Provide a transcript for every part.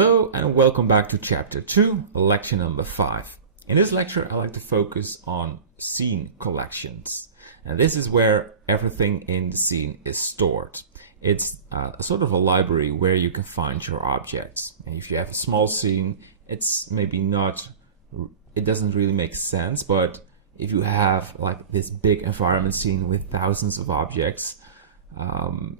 Hello and welcome back to chapter 2, lecture number 5. In this lecture I like to focus on scene collections. And this is where everything in the scene is stored. It's a sort of a library where you can find your objects. And if you have a small scene, it's maybe not, it doesn't really make sense, but if you have like this big environment scene with thousands of objects,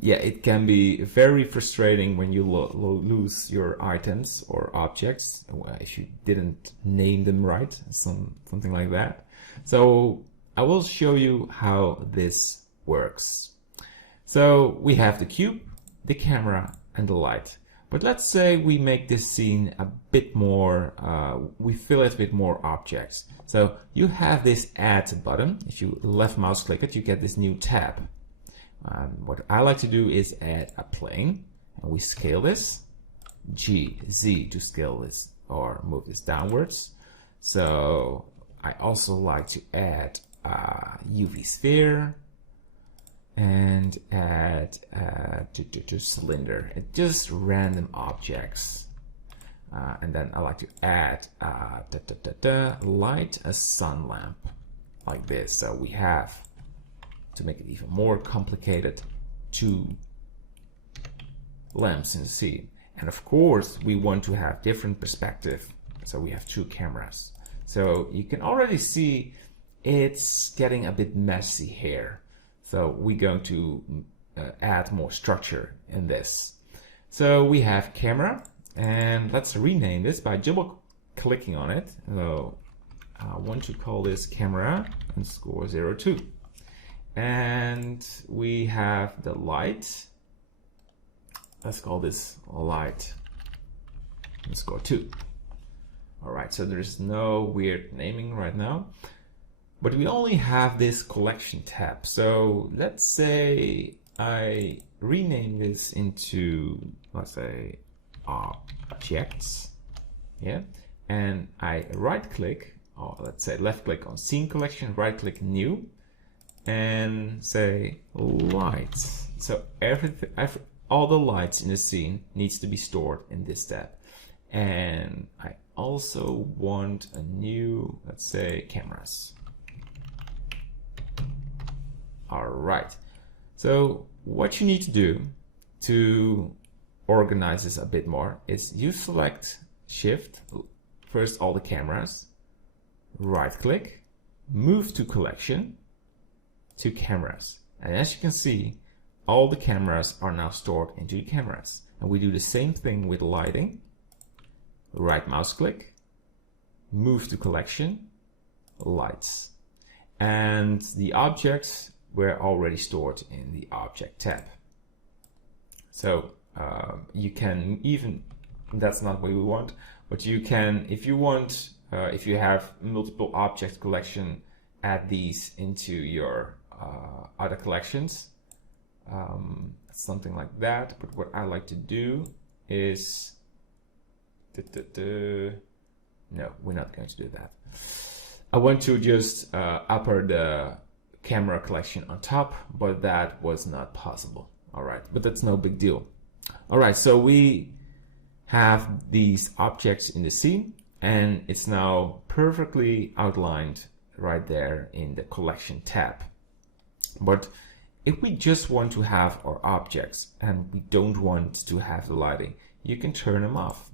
yeah, it can be very frustrating when you lose your items or objects if you didn't name them right, something like that. So I will show you how this works. So we have the cube, the camera, and the light. But let's say we make this scene a bit more, we fill it with more objects. So you have this add button. If you left mouse click it, you get this new tab. What I like to do is add a plane, and we scale this, Z to scale this or move this downwards. So I also like to add a UV sphere and add to cylinder, just random objects. And then I like to add light, a sun lamp, like this. So we have, to make it even more complicated, 2 lamps in the scene. And of course we want to have different perspective, so we have 2 cameras. So you can already see it's getting a bit messy here. So we're going to add more structure in this. So we have camera, and let's rename this by double clicking on it. So I want to call this camera _ 02. And we have the light. Let's call this light _ 2. All right, so there's no weird naming right now, but we only have this collection tab. So let's say I rename this into, let's say, objects, yeah, and I right click, or let's say left click on scene collection, right click new, and say lights. So all the lights in the scene needs to be stored in this tab. And I also want a new, let's say, cameras. All right. So what you need to do to organize this a bit more is you select Shift, first all the cameras, right click, move to collection, to cameras, and as you can see, all the cameras are now stored into the cameras. And we do the same thing with lighting. Right mouse click, move to collection, lights, and the objects were already stored in the object tab. So you can even, that's not what we want, but you can, if you want, if you have multiple object collection, add these into your other collections, something like that. But what I like to do is, no, we're not going to do that. I want to just upper the camera collection on top, but that was not possible. All right, but that's no big deal. All right, so we have these objects in the scene, and it's now perfectly outlined right there in the collection tab. But if we just want to have our objects and we don't want to have the lighting, you can turn them off,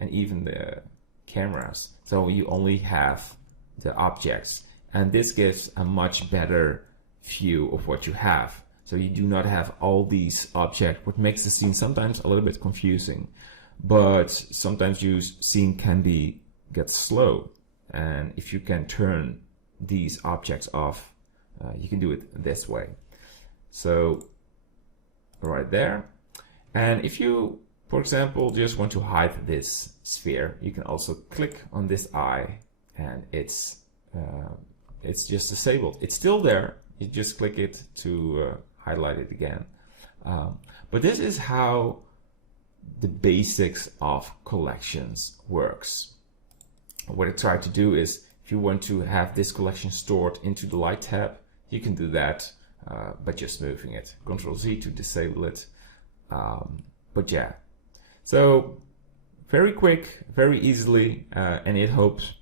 and even the cameras. So you only have the objects, and this gives a much better view of what you have. So you do not have all these objects, what makes the scene sometimes a little bit confusing. But sometimes your scene can get slow, and if you can turn these objects off, you can do it this way. So right there. And if you, for example, just want to hide this sphere, you can also click on this eye, and it's just disabled. It's still there. You just click it to highlight it again. But this is how the basics of collections works. What I try to do is, if you want to have this collection stored into the light tab, you can do that by just moving it. Ctrl Z to disable it. But yeah, so very quick, very easily, and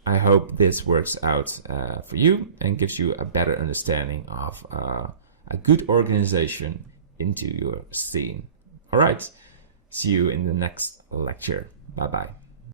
I hope this works out for you and gives you a better understanding of a good organization into your scene. All right, see you in the next lecture. Bye bye.